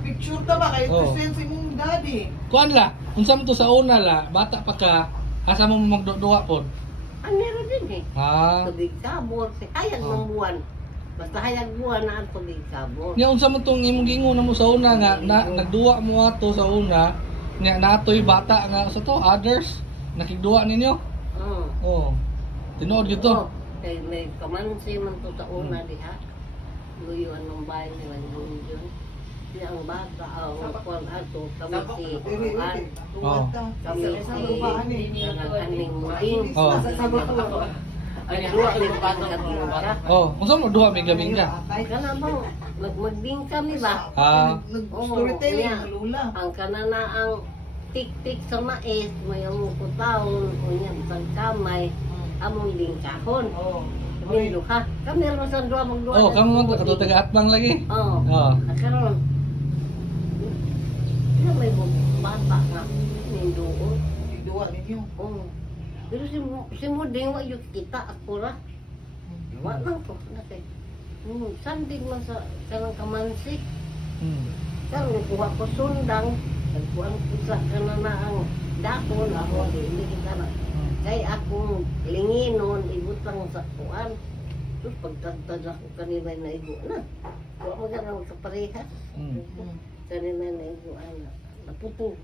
Picture ta ba kay Oh. present si mong daddy. Kuan la, unsa man to sa una la, bata pa ka, asa mo magduwa pod? Ano meron din eh. Ah. Tubig sabor, si hayag Oh. ng buwan. Basta hayag buwan na ang tubig sabor. Nya unsa man tong imong gingon mo sa una nga nagduwa mo ato sa una, nya natoy bata nga sa to others nakigduwa ninyo. Oh. Tinuod gito. Oo. Kaya may kamansi man to sa una diha. Luyuan ng bahay nila yun. Di ang bata, ang kuwan ato, kami si Kuan. Oh. Kami si aning muing. Oh. Ay, duwa kami bata ka bingka. Oh, unsa mo duwa bingga-bingga? Kana ba, magbing kami ba? Ah. Nag-storytelling Oo, ang lula. Ang kanana ang tik-tik sa mais, may among kutaon, unya isang kamay, among bingkahon. Oh. Mindo ka. Kami ron sa duwa magduwa. Oh, kamo man kato taga-atbang lagi. Oo. Oh. Karon. Ina may bata nga mindoon. Iduwa ninyo. Oo. Pero si Muding wa yung kita ako ra. Wa lang ko nate. Sandig man sa kanang kamansi. Karon kuha ko sundang, kuha ko sa kanana ang dakon ako hindi kita na. Kay akong linginon ibutang sa kuan. Terus pagtagtad ako kanina na igo na. Wa mo ganang sa pareha. Kanina na igo ana. Naputol.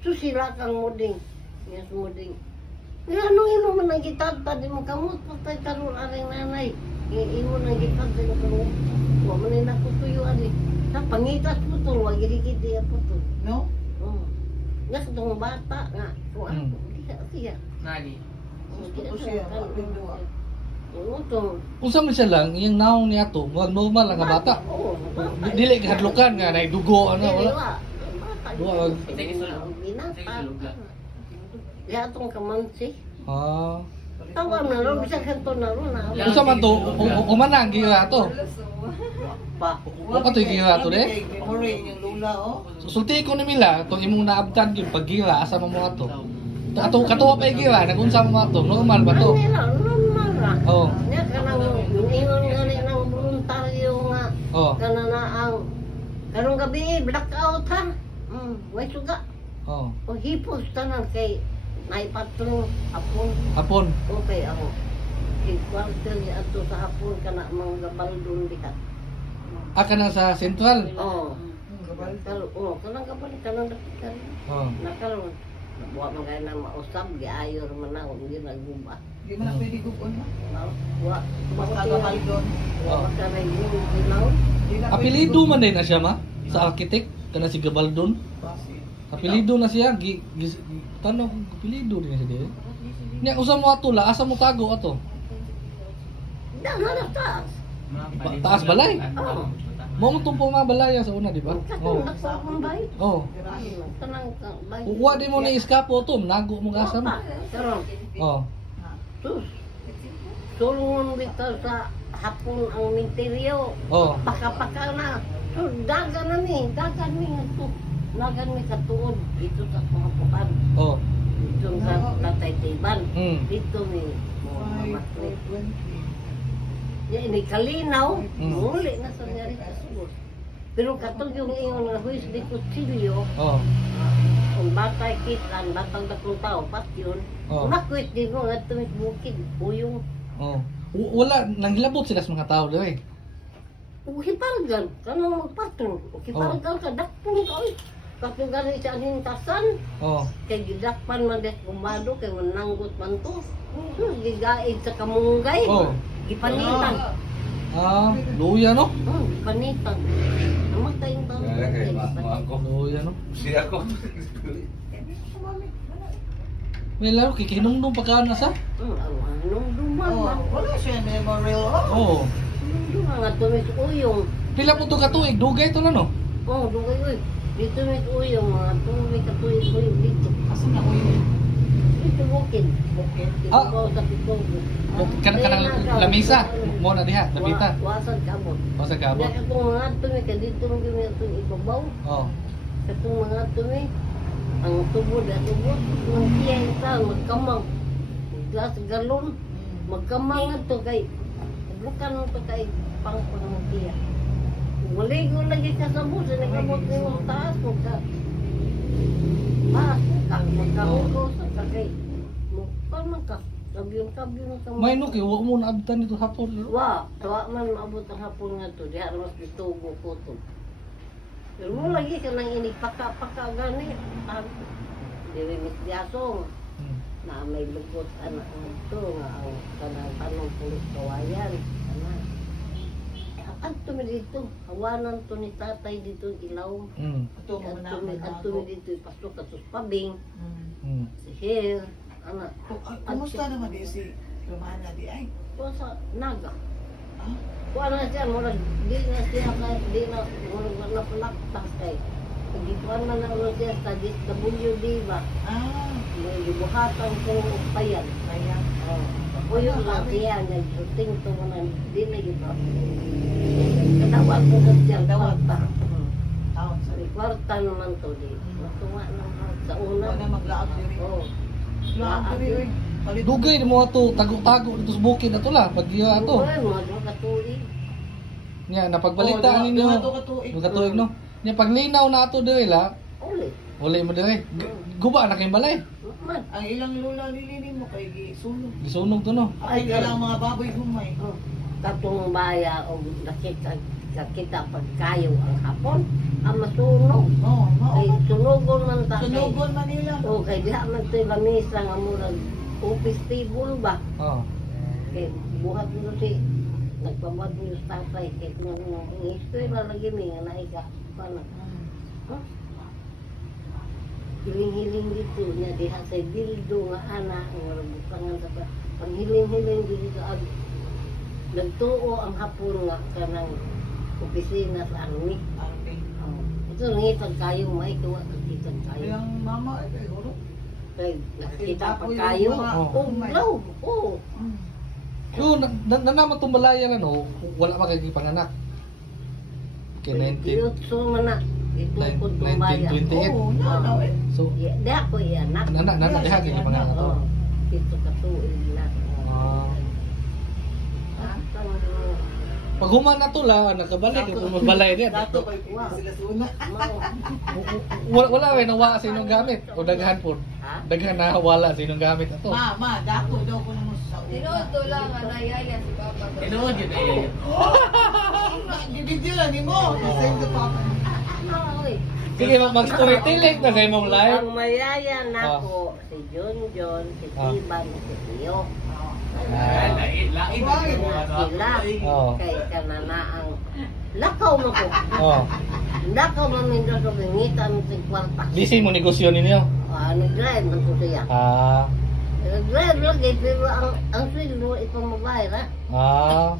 So sila kang Muding. Yes, Muding. Ano imo man ang gitagtad mo kamot patay karon aring nanay. Imo nang gitagtad mo kamot. Wa man na ko tuyo ani. Sa pangitas putol wa gid dia putol. No? Ngas tong bata nga. Kuan. Siya. Nani? Gusto ko siya. Iduwa. Unsa man siya lang, iyang naong ni ato, wag normal lang nga bata. Oo. Dili ka hadlukan nga naidugo ano wala. Wala. Sige, sulog. Binata. Ya atong kamansi. Ah. Tawa na ro bisag kanto na ro na. Unsa man to, umanang gira to. Pa. Wa ka to gira to de. Memory yung lula oh. Sulti ko ni Mila, tong imong naabtan gyud paggira asa mo ato. Ato katuwa pa gira, nagunsa mo ato, normal ba to? Normal ra. Oh. Nya kanang ingon gani nang voluntaryo nga. Oh. Kanana ang karong gabi blackout ha. Way suga. Oh. O hipos tanan kay naipatrong apon. Hapon. Okay ako. Kay kwartel ni ato sa hapon kana mga baldon diha. Aka na sa Central. Oh. Kanang kapal kanang dapitan. Oh. Nakaroon. Nabuha man kaya na mausap, giayor man na, hindi nagumba. Di mo na pwede gupon mo. Wa, Magkakabal doon. wa ka na yung ginaw. Apelido man din na siya ma sa architect kana si Gabaldon. Apelido na siya, tanong kung apelido din siya din. Nya usa mo ato la, asa mo tago ato? Dahan na taas. Taas balay. Oo. Mo mo tumpo nga balaya sa una, di ba? Katong nakapang bay. Oh. Tanang bay. Uwa di mo ni iskapo to, nago mo gasam. Karon, Oh. sus. Sulungon dito sa hapon ang minteryo. Oh. Paka-paka na. So, dagan na ni, dagan ni ito. Dagan ni katuod dito sa pakapukan. Oh. Dito sa Latay-Tiban. Dito ni Mamatli. Ya, ini kalinaw, muli na sa nyari kasunod. Pero katong yung ingon nga huwis di kutsilyo, Oh. kung batay kitan, batang dakong tao, pat yun, makwit din mo nga tumit bukid, uyong. Oh. Wala nang hilabot sila sa mga tao dere. Hipalgan, kanang magpatron. Hipalgan ka, dakpong ka, oy. Katong gani sa anintasan, Oh. kay gidakpan man des kumado, kay mananggot man to. Gigaid sa kamunggay. Oh. Gipanitan. Ah, luya no? Gipanitan. Namatay yung tao. Luya no? Siya ko. May laro kikinungdong pagkaan na sa? Anong duman Oh, man. wala siya memorial oh. Oh. Duman nga tumis uyong. Pila po to katuig, dugay to na no? Oh, dugay uy. Dito may uyong, mga tumis katuig uyong dito. Asan na ko yun? Dito bukid. Bukid. Ah. Dito sa Pitogo. Kanang lamisa mo na diha, napita. Wasan kabot. O sa kabot. Kaya itong mga tumis, kaya dito mo gawin itong ibabaw. Oh. Itong mga tumis, ang tubo na tubo, ng tiya ita, magkamang. Glas galon, magkamang ito kay, bukan ito kay pang tiya. Maligo lagi ka sa bus, nagamot ni mo taas mo ka. Taas mo ka, magkahulog sa kagay. Paano ka? Kabyong ka. May no kay wa mo na abitan dito hapon. Wa, tawa man maabot ang hapon nga to, diha mas bitugo ko to. Pero mo lagi ka nang inipaka-paka gani. Dili misdiasong. Na may lugot anak ito nga ang kanang tanong pulis kawayan. Adto mi dito, hawanan to ni tatay dito ilaw. Ito mo na Adto mi dito pasok katus pabing, Mm. si Hir, anak. Kumusta naman di si Romana di ay? Kuha sa naga. Ah? Kuha na siya, murag di na siya di na murag na palaktas kay. Hindi kuha man na ulo siya sa DSWD ba? Ah, May gibuhatan ko payan. ayan. Puyo lang siya, nag-shooting to mo na di na gito. Kadawat ko sa siya, kwarta. Taon sa May kwarta naman to di. Matuwa naman sa una. Wala maglaag diri. Oo. Laag diri. Palit Dugay mo ato tago-tago dito sa bukid ato la pag iya ato. Uy, mga katuig. Nya napagbalita Oh, ninyo. duha to katuig. Yung katuig no. Nya paglinaw na ato diri la, Uli. wala mo diri. Guba na kay balay. Man. Ang ilang lula nilinin mo kay gisunog. Gisunog to no. Ay, ilang mga baboy humay. Oh. Katong baya o nakita pagkayo ang hapon. Ang masunog. Oo, Kay mao. sunugon man ta. Sunugon Manila. O kay diha man to'y lamisa nga murag office table ba? Oh. Kay buhat mo si nagpabuhat mo yung tatay. Kay kung history ba lagi mi nga naika. Paano? Huh? Hiling-hiling dito niya diha sa bildo nga ana nga bukangan sa pag hiling-hiling dito ag nagtuo ang hapon nga kanang opisina sa army. Army. Ito nangitag kayo may tuwa nangitag kayo. Yung mama ay kay Huro. Kay nakita Kita pa po yung kayo. mga Oh, umay. no. Oh. Yo naman tong balayan ano, wala pa kay panganak. Kay 19 Diyotso man na. Ito ko tumbaya. 1928. Oo, na eh. So Di ako iyanak. nana diha kay panganak ato. Oh. Ito katuig na. Ah. Pag human na to la, nakabalik kung magbalay din. Dato kay sila suna. Wala ba nawa sa inyong gamit o daghan po. Ha? Daghan na wala sa inyong gamit ato. Ma, dato daw ko naman sa una. Tinuod to lang nga nayaya si Papa. Tinuod yun eh. Gibidyo lang ni mo. Save the papa. Oy. Sige, mag-storytelling na kayo mong live. Ang mayaya nako si John, si Ah. Tiban, si Tio. Ah. Lain na yun. Sila Oo. kay kananaang lakaw mo ko. Oh. Lakaw mo minda ko ngita mo sa kwarta. Busy mo negosyo ninyo. Ano drive man ko siya. Ah. Drive lang kay pero ang sweldo ito mabayad ha. Ah.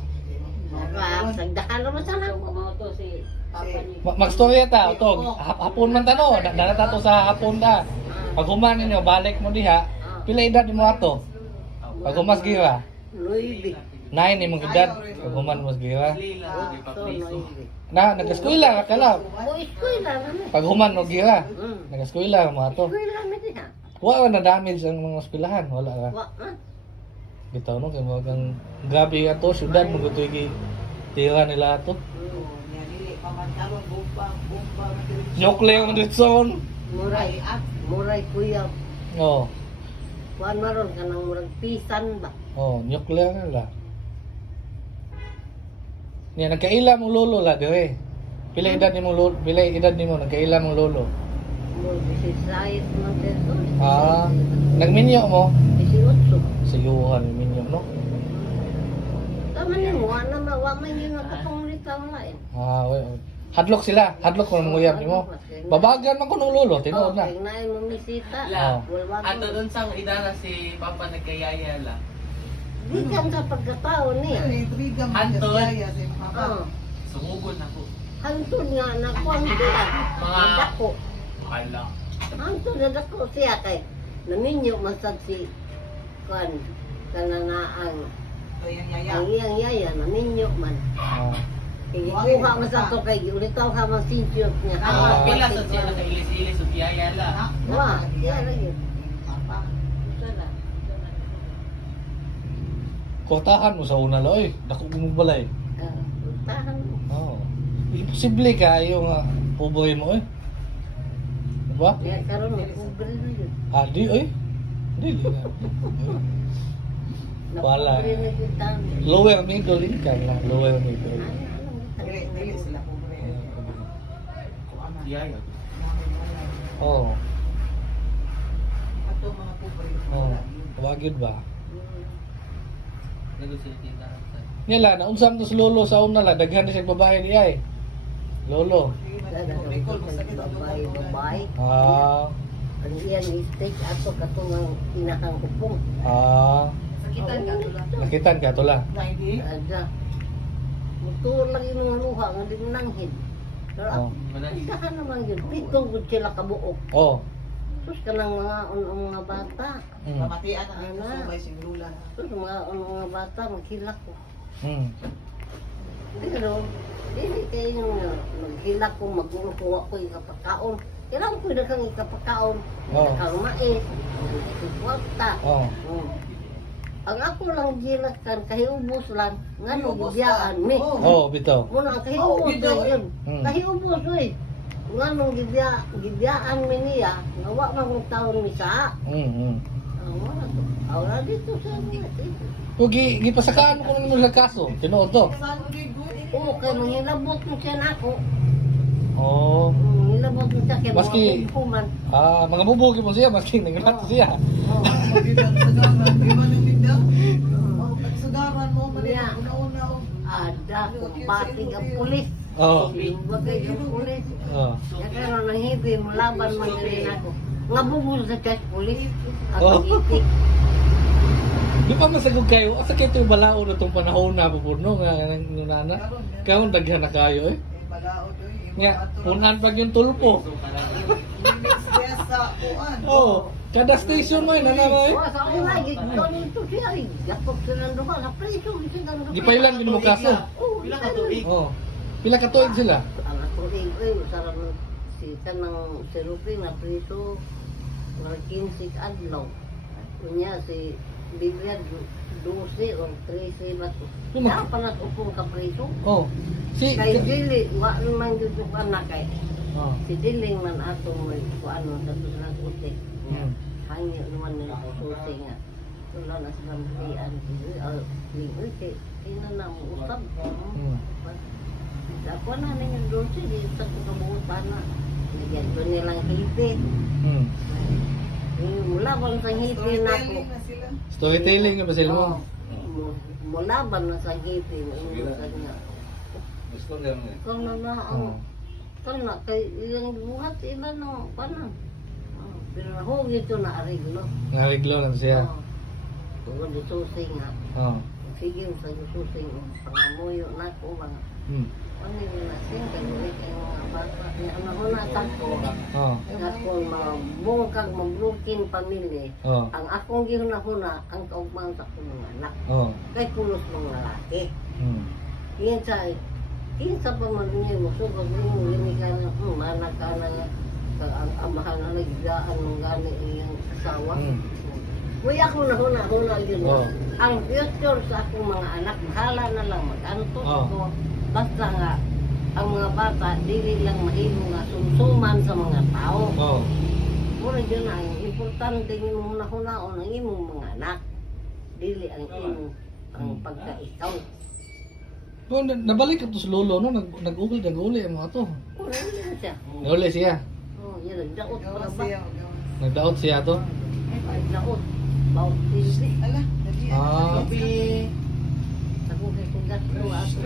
Sagdahan naman sana ko mo to si Papa ni. Mag-story ta to. Hapon man tano, dala to sa hapon da. Pag human ninyo, balik mo diha. Pila edad mo ato? Pag humas gira. Luibi. 9 imong edad. Pag human mo gira. Lila, di pa So priso. luibi. Na nag-eskwela ka lang. O eskwela na. Pag human mo gira. Hmm. Nag-eskwela mo ato. Eskwela na din ha. Wala na damage ang mga eskwelahan, wala ra. Wa man. Bitaw no kay mo kang gabi ato, syudad mo gutoy gi tira nila ato. Yan, dili pa man karon bomba. Nuclear man ditson. Muray. Muray kuya. Oh. Kuan maron kanang murag pisan ba. Oh, nuclear na la. Niya nagkaila mong lolo la dire. Pila edad nimo lolo? Pila edad nimo nagkaila mong lolo? Mo si size man dito. Ah, nagminyo mo? 18. Siguhan minyo no. Tama ni mo ana mawa man yun ang katong litaw lain. Ah, hadlok sila. Hadlok mo nguyab nimo. Babagan man kuno lolo, tinuod na. Kay naay mo misita. La, Wala ato dun sang idara si Papa nagkayaya la. Gikan sa pagkatao niya. Intriga man Anton. kaya sa papa. Oh. Sumugod na ko. Hantod nga na kuan diya. Mga- Dako. Ala. Hantod na dako siya kay naminyo masag si kuan kananaan. Ayan, yaya. Ang iyang yaya naminyo man. Ah. Kaya kuha man sa to kay ulitaw ka man sinsyot niya. Ah. Pila sa siya nakailis-ilis ug yaya la. Wa, siya lagi. Papa. Sana. Kotahan mo sa una la oy. Dako mo balay. Tahan mo. Oh. Imposible kayo nga pobre mo eh. Diba? Kaya karon mapobre na yun. Di eh. Dili na. Wala. Napobre na kita. Lower middle income lang. Lower middle. Dili sila pobre. Kuan na. Si Yaya. Oh. Ato mga pobre. Oh. Wagid ba? Negotiating na. Nila na unsam to sa lolo sa una la daghan na siya babae di ay. Lolo. Babae. Ah. Ang iyan mistake ato katong ang pinakang kupong. Ah. Sakitan ka tula. Nakitan ka tula. Ninety. Ada. Muto lang yung luha nga dinanghid. Pero Oh. isahan naman yun. Pito gud sila kabuok. Oh. Sus kanang mga mga bata. Mm. Pamatian ang ito Ana. subay sing lula. Sus mga bata maghilak ko. Mm. Pero dili kayo yung maghilak ko magkuha ko ikapakaon. Kailangan ko na kang ikapakaon. Oh. Kang mais. Kwarta. Oh. Ang ako lang gilakan kahiubos lang ngano Ubos gibiyaan lang. mi. Oh. Oh, bitaw. Muna ang kahiubos bitaw, oh, yun. Hmm. Kahiubos oy. Ngano gibiyaan mi niya nga wa man kong taon mi sa. Mm. Wala to. Awala dito sa mga. Ug gipasakaan ko nimo sa kaso. Tinuod to. Saan mo di good? Oo, kay manghilabot mo siya nako. Oh. Manghilabot mo siya kay Maski- mga kuman. Mga bubugi mo siya maski naglato siya. Oo. Magidan sagaran. Di man yung tinda? Oh, sagaran mo man Yeah. una-una. oh. Ada kumbating ang pulis. Oh. Bagay ang pulis. Oh. Ya karon nang hibi mo laban man rin ako. Nga bubul sa church pulis. Oh. Ako itik. Di pa masagog kayo. Asa kayo ito balao na itong panahon na pupuno nga nunana. Kaon daghan na kayo eh. Balaod yun. Nga, punan pag yung tulpo. Mix siya sa kuan. Oh. Kada station mo eh, nanamay. Wa sa una gigton ito siya. Yakop sila duha sa preso sila duha. Gipailan gid mo kaso. Oh, Pila ka tuig? Oh. Pila ka tuig sila? ang atuig oy sarap si kanang si Rupi na preso nga 15 adlaw. Kunya si Biblia 12 o 13 ba to. Luma. Kaya panas upong ka preso. Oh. Kay dili wa man jud ko anak kay. Oh. Si Diling man ato mo ko ano sa tulang utik. Hmm. Hangyo naman nila susi nga. Wala na silang balian. Lingoy kay ina na mo usab. Hmm. Sa ako na ninyo dulce di sa kabuot pa na. Nagyan ko nilang hipi. Hmm. Mula bang sa hipi na ko. Storytelling na sila. Storytelling nga ba sila mo? Mula ba na sa hipi sa niya. Kung na ang Oh. kana kay ilang buhat ilan no panan. Pero ho gito na ariglo. Nariglo lang siya. Kung dito nga. Oh. Sige sa susing pangamuyo na ko mga Hmm. ano yung nasin kagulit ang mga bata. Ano ho na tako. Oh. Ang akong mabungkag mablukin pamilya. Oh. Ang akong gihuna-huna ang kaugmang sa akong mga anak. Oh. Kay pulos mga lalaki. Hmm. Yan sa kinsa pa man niya mo sugod mo limi ka na manak ka na ang amahan na nagdaan ng gani iyang asawa. Hmm. Kuya ako na huna yun. Oh. Ang future sa akong mga anak, bahala na lang mag-antos Oh. ko. Basta nga, ang mga bata, dili lang mahimo nga sumsuman sa mga tao. Oh. Muna yun na, ang importante yung huna-hunaon ang imong mga anak. Dili ang imong ang pagkaikaw. Kung nabalik ka to sa lolo, no? Nag-uli ang mga to. Muna yun siya. Nahuli siya. Oh, yun, nagdaot pa Gawas ba? siya. gawas. Nagdaot siya to. Nagdaot. Baut silbi. Ala, dali. Ah. Sabi. Ako kay kugat ko ato.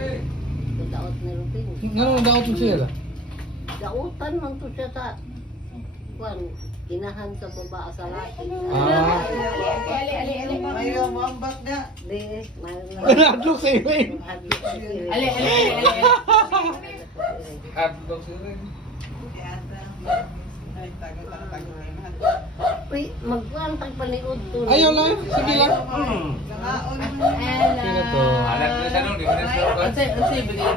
Nagdaot ni Rupin. Nga nagdaot mo siya? Dautan man to siya sa kuan kinahan sa baba sa laki. Ah. May mambak na. Di, mayroon na. Nadlok sa iyo eh. Ali. Nadlok sa iyo eh. Yata. Ay, tago. Uy, magkuhan tag paliud to. Ayaw lang. Sige lang. Sangaon. Sino to? Anak na siya nung, di ba na siya? Unsay bigay